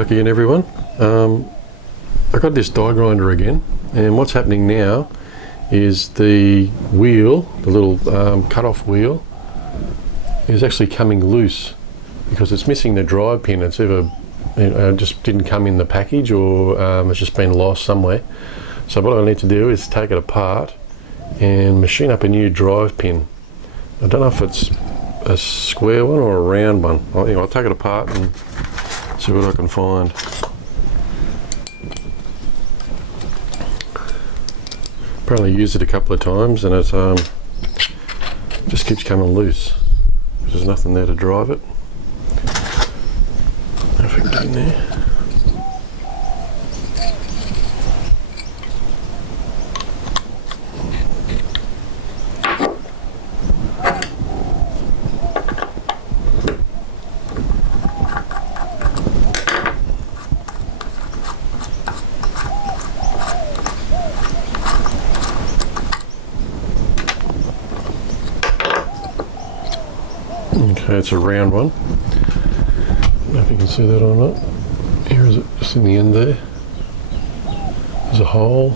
back again, everyone. I got this die grinder again, and what's happening now is the wheel, the little cut-off wheel, is actually coming loose because it's missing the drive pin. It's either just didn't come in the package, or it's just been lost somewhere. So what I need to do is take it apart and machine up a new drive pin. I don't know if it's a square one or a round one. I'll take it apart and see what I can find. Apparently used it a couple of times and it just keeps coming loose. There's nothing there to drive it. If we can get in there. Okay, it's a round one. I don't know if you can see that or not. Here is it, just in the end there. There's a hole.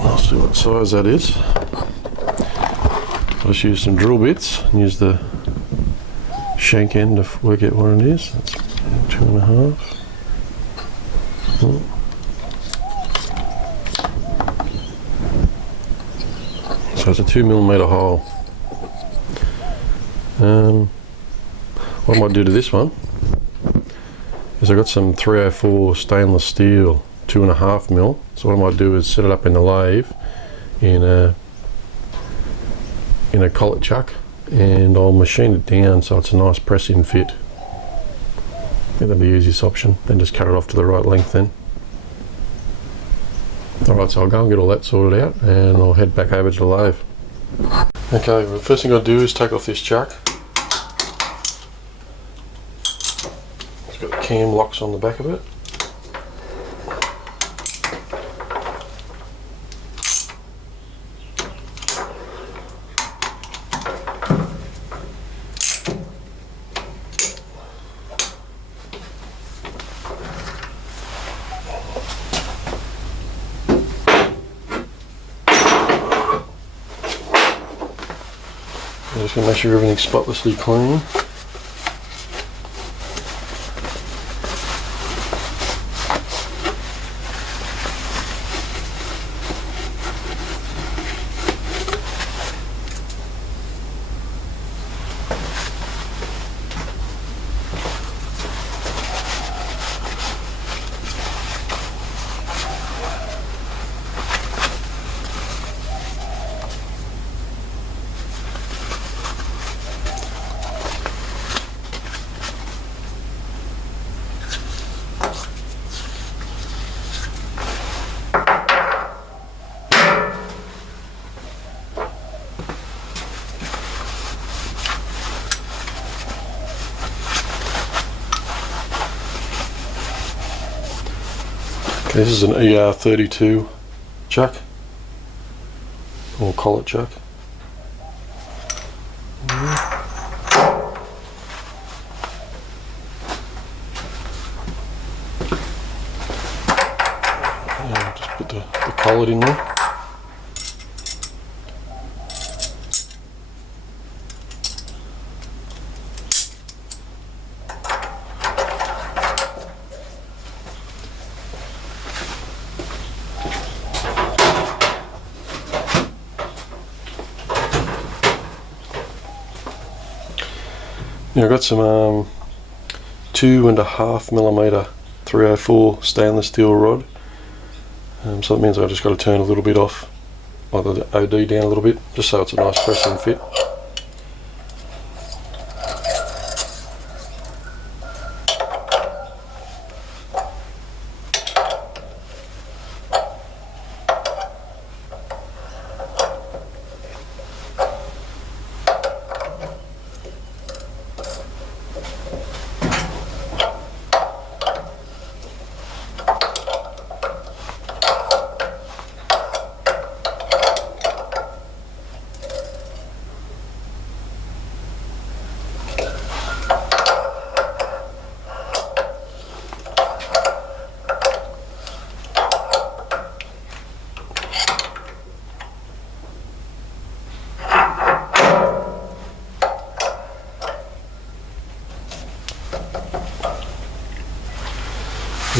I'll see what size that is. I'll just use some drill bits and use the shank end to work out what it is. That's 2.5. So it's a 2mm hole. What I might do to this one is I've got some 304 stainless steel 2.5mm. So what I might do is set it up in the lathe in a collet chuck, and I'll machine it down so it's a nice press-in fit. I think that'll be the easiest option. Then just cut it off to the right length then. Alright, so I'll go and get all that sorted out and I'll head back over to the lathe. Okay, the first thing I'll do is take off this chuck. It's got the cam locks on the back of it. I'm just going to make sure everything's spotlessly clean. Okay, this is an ER32 chuck, or collet chuck. Yeah, just put the collet in there. Now I've got some 2.5mm 304 stainless steel rod. So that means I've just got to turn a little bit off, like the OD down a little bit, just so it's a nice press-in fit.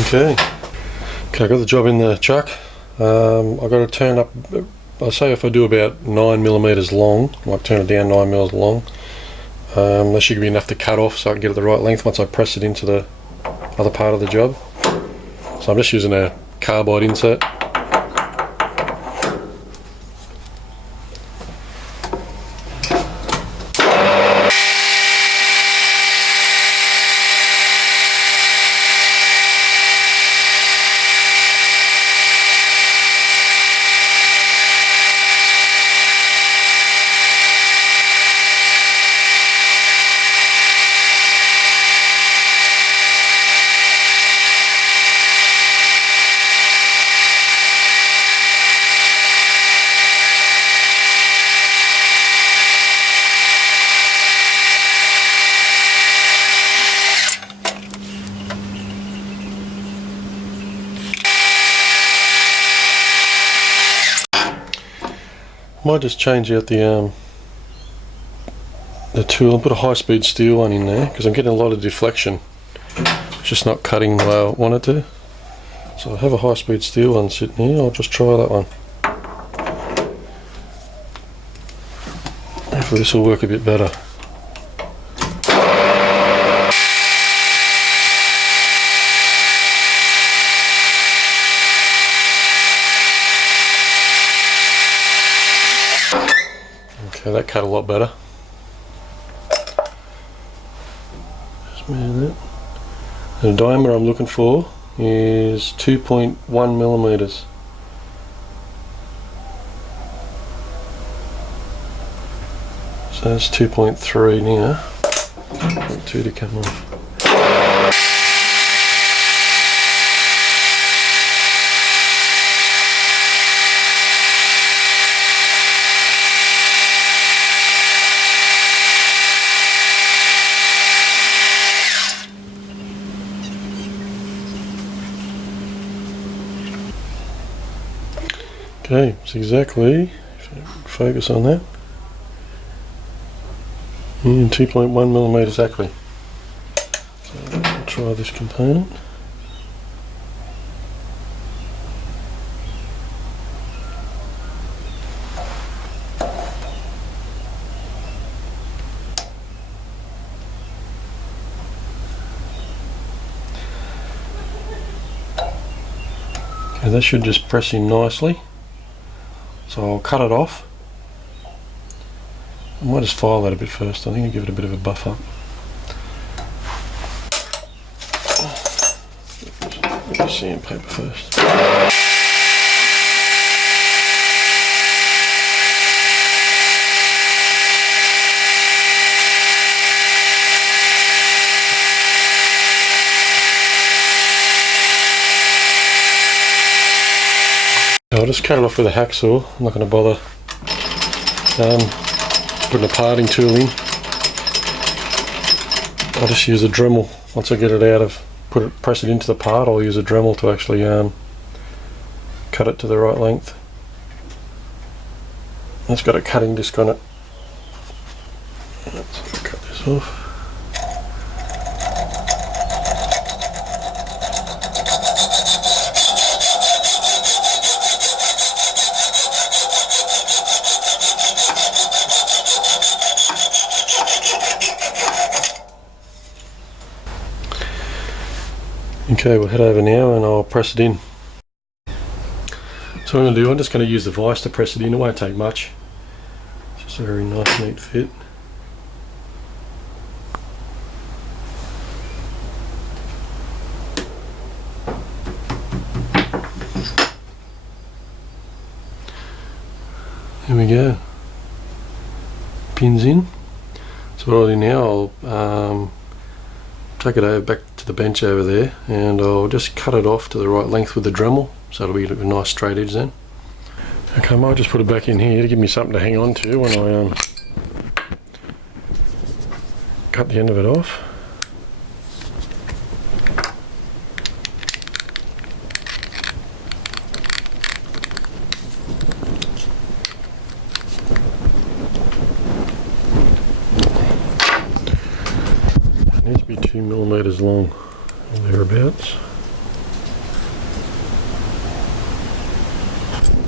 Okay, I got the job in the chuck. I've got to turn up, I say if I do about 9mm long, I might turn it down 9mm long. That should be enough to cut off so I can get it the right length once I press it into the other part of the job. So I'm just using a carbide insert. Might just change out the tool and put a high-speed steel one in there because I'm getting a lot of deflection. It's just not cutting the way I want it to. So I have a high-speed steel one sitting here. I'll just try that one. Hopefully this will work a bit better. Okay, that cut a lot better. Just measure that. And the diameter I'm looking for is 2.1mm. So that's 2.3 now. 2 to come off. Okay, it's exactly, if I focus on that, 2.1mm exactly. So I'll try this component. Okay, that should just press in nicely. So I'll cut it off. I might just file that a bit first. I think I'll give it a bit of a buff up. Get the sandpaper first. I'll just cut it off with a hacksaw. I'm not going to bother putting a parting tool in. I'll just use a Dremel. Once I get it out of, press it into the part, I'll use a Dremel to actually cut it to the right length. It's got a cutting disc on it. Let's cut this off. Okay, we'll head over now and I'll press it in. So what I'm going to do, I'm just going to use the vise to press it in. It won't take much. It's just a very nice, neat fit. There we go. Pins in. So what I'll do now, I'll take it over back to the bench over there and I'll just cut it off to the right length with the Dremel, so it'll be a nice straight edge then. Okay, I might just put it back in here to give me something to hang on to when I cut the end of it off. It needs to be 2mm long or thereabouts.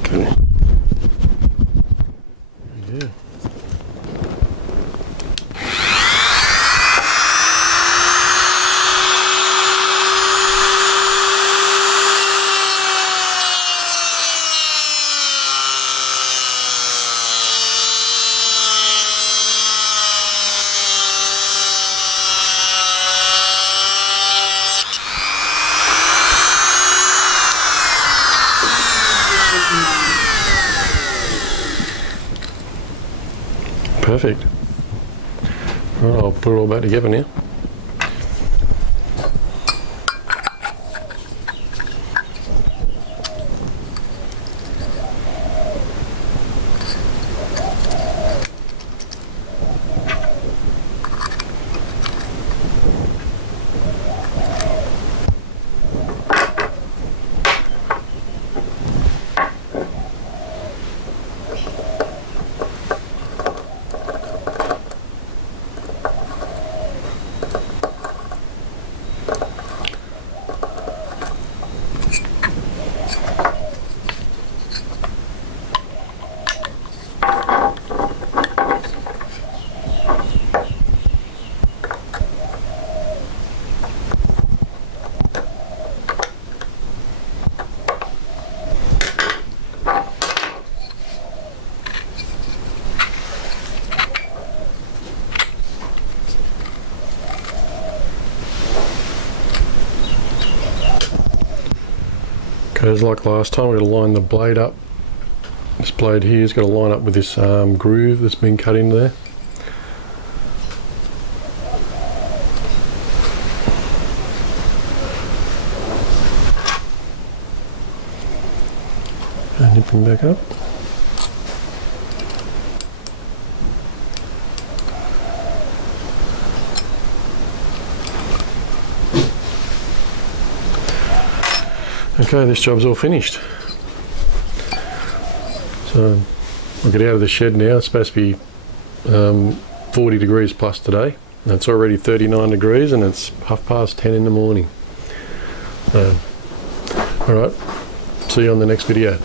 Okay. Yeah. Perfect. Right, I'll put it all back together now. Okay, like last time, we're going to line the blade up. This blade here has got to line up with this groove that's been cut in there. And nipping back up. Okay, this job's all finished. So I'll get out of the shed now. It's supposed to be 40 degrees plus today. And it's already 39 degrees and it's 10:30 in the morning. Alright, see you on the next video.